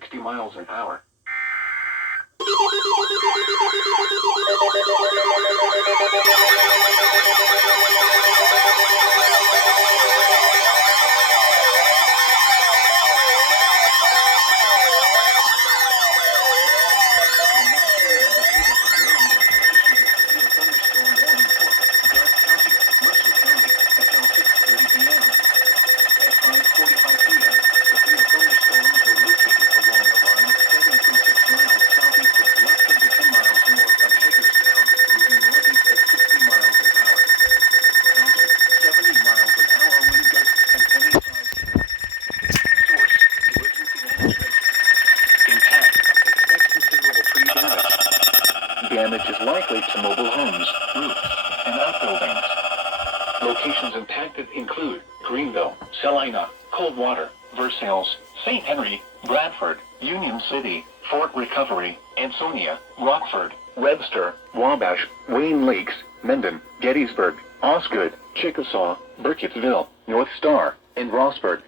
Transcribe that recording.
60 miles an hour. Damage is likely to mobile homes, roofs, and outbuildings. Locations impacted include Greenville, Salina, Coldwater, Versailles, St. Henry, Bradford, Union City, Fort Recovery, Ansonia, Rockford, Webster, Wabash, Wayne Lakes, Mendon, Gettysburg, Osgood, Chickasaw, Burkittsville, North Star, and Rossburg.